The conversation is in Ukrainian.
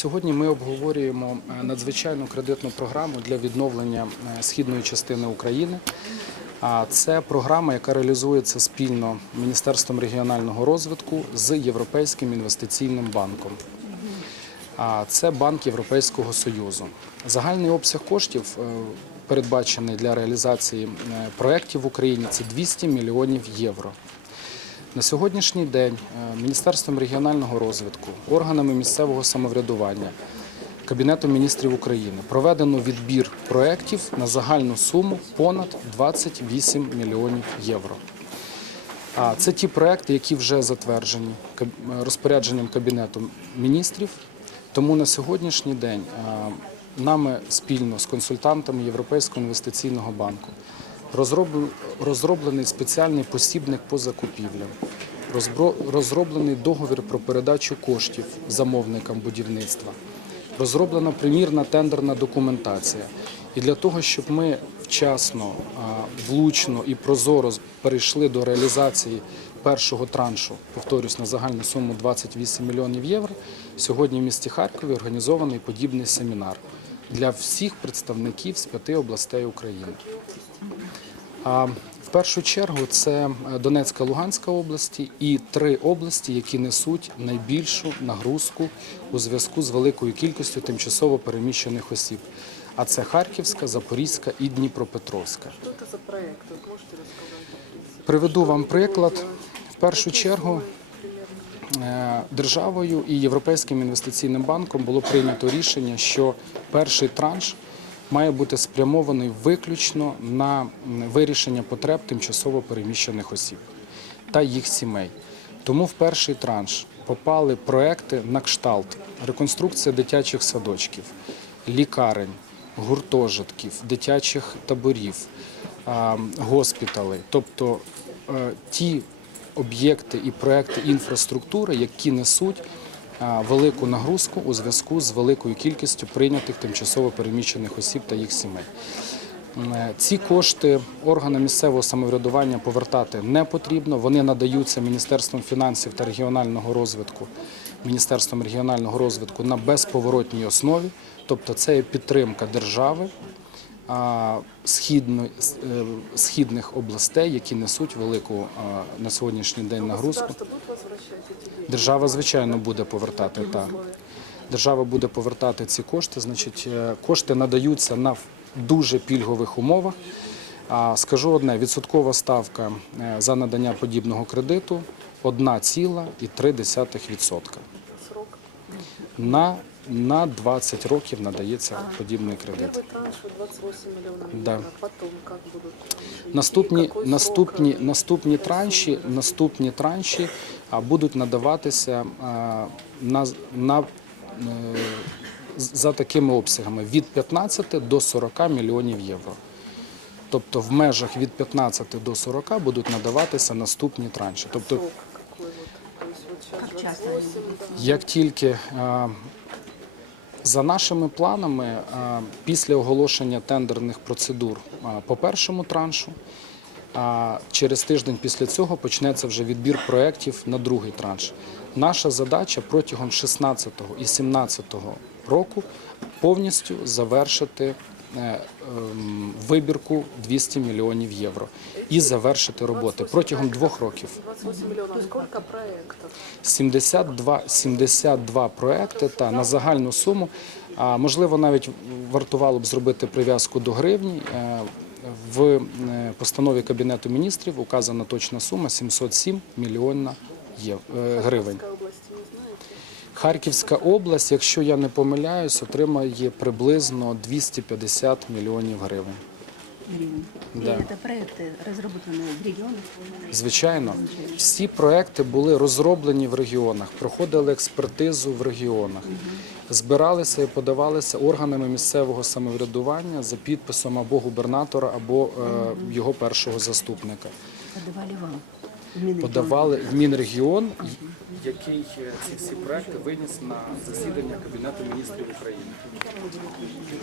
Сьогодні ми обговорюємо е, надзвичайну кредитну програму для відновлення е, східної частини України. Це програма, яка реалізується спільно Міністерством регіонального розвитку з Європейським інвестиційним банком. Це банк Європейського Союзу. Загальний обсяг коштів, е, передбачений для реалізації проєктів в Україні, це 200 мільйонів євро. На сьогоднішній день е, Міністерством регіонального розвитку, органами місцевого самоврядування, Кабінетом міністрів України проведено відбір проєктів на загальну суму понад 28 мільйонів євро. А це ті проекти, які вже затверджені каб- розпорядженням Кабінету міністрів. Тому на сьогоднішній день е, нами спільно з консультантами Європейського інвестиційного банку розроблений, спеціальний посібник по закупівлям, розроблений договір про передачу коштів замовникам будівництва, розроблена примірна тендерна документація. І для того, щоб ми вчасно, влучно і прозоро перейшли до реалізації першого траншу, повторюсь, на загальну суму 28 мільйонів євро, сьогодні в місті Харкові організований подібний семінар для всіх представників з п'яти областей України. В першу чергу це е, Донецька, Луганська області і три області, які несуть найбільшу нагрузку у зв'язку з великою кількістю тимчасово переміщених осіб. А це Харківська, Запорізька і Дніпропетровська. Что это за проект? Вот можете рассказать? Приведу вам приклад. В першу чергу е, державою і Європейським інвестиційним банком було прийнято рішення, що перший транш має бути спрямований виключно на вирішення потреб тимчасово переміщених осіб та їх сімей. Тому в перший транш попали проекти на кшталт реконструкція дитячих садочків, лікарень, гуртожитків, дитячих таборів, госпіталей, тобто е, ті об'єкти і проекти інфраструктури, які несуть велику нагрузку у зв'язку з великою кількістю прийнятих тимчасово переміщених осіб та їх сімей. Е, Ці кошти органам місцевого самоврядування повертати не потрібно. Вони надаються Міністерством фінансів та регіонального розвитку, Міністерством регіонального розвитку на безповоротній основі. Тобто це є підтримка держави а, східно- с- е, східних областей, які несуть велику на сьогоднішній день нагрузку. Держава, звичайно, буде повертати так. Держава буде повертати ці кошти. Значить, е, кошти надаються на дуже пільгових умовах. Скажу одне: відсоткова ставка е, за надання подібного кредиту 1,3%. Срок. На, на 20 років надається подібний кредит. Первый транш 28 миллионов Да. евро. Потом как будут? идти? Наступні, наступні, наступні транші, наступні транші будуть надаватися на, на, е, за такими обсягами від 15 до 40 мільйонів євро. Тобто в межах від 15 до 40 будуть надаватися наступні транші. Тобто, Срок какой вот? То есть вот сейчас Как часто 28, да. як тільки а, за нашими планами, після оголошення тендерних процедур по першому траншу, через тиждень після цього почнеться вже відбір проєктів на другий транш. Наша задача протягом 16 і 17 року повністю завершити е, вибірку 200 мільйонів євро і завершити роботи протягом двох років. 28 миллионов. Сколько проектов? 72, 72 проекти та на загальну суму. А можливо, навіть вартувало б зробити прив'язку до гривні. Е, В е, постанові Кабінету міністрів указана точна сума 707 мільйонів гривень. Харківська область, якщо я не помиляюсь, отримає приблизно 250 мільйонів гривень. гривен. Да. И это проекты, разработанные в регионах. Звичайно, всі проекти були розроблені в регіонах, проходили експертизу в регіонах, збиралися і подавалися органами місцевого самоврядування за підписом або губернатора, або е, його першого заступника. Подавали вам. Подавали в Мінрегіон, який ці всі проекти виніс на засідання Кабінету міністрів України.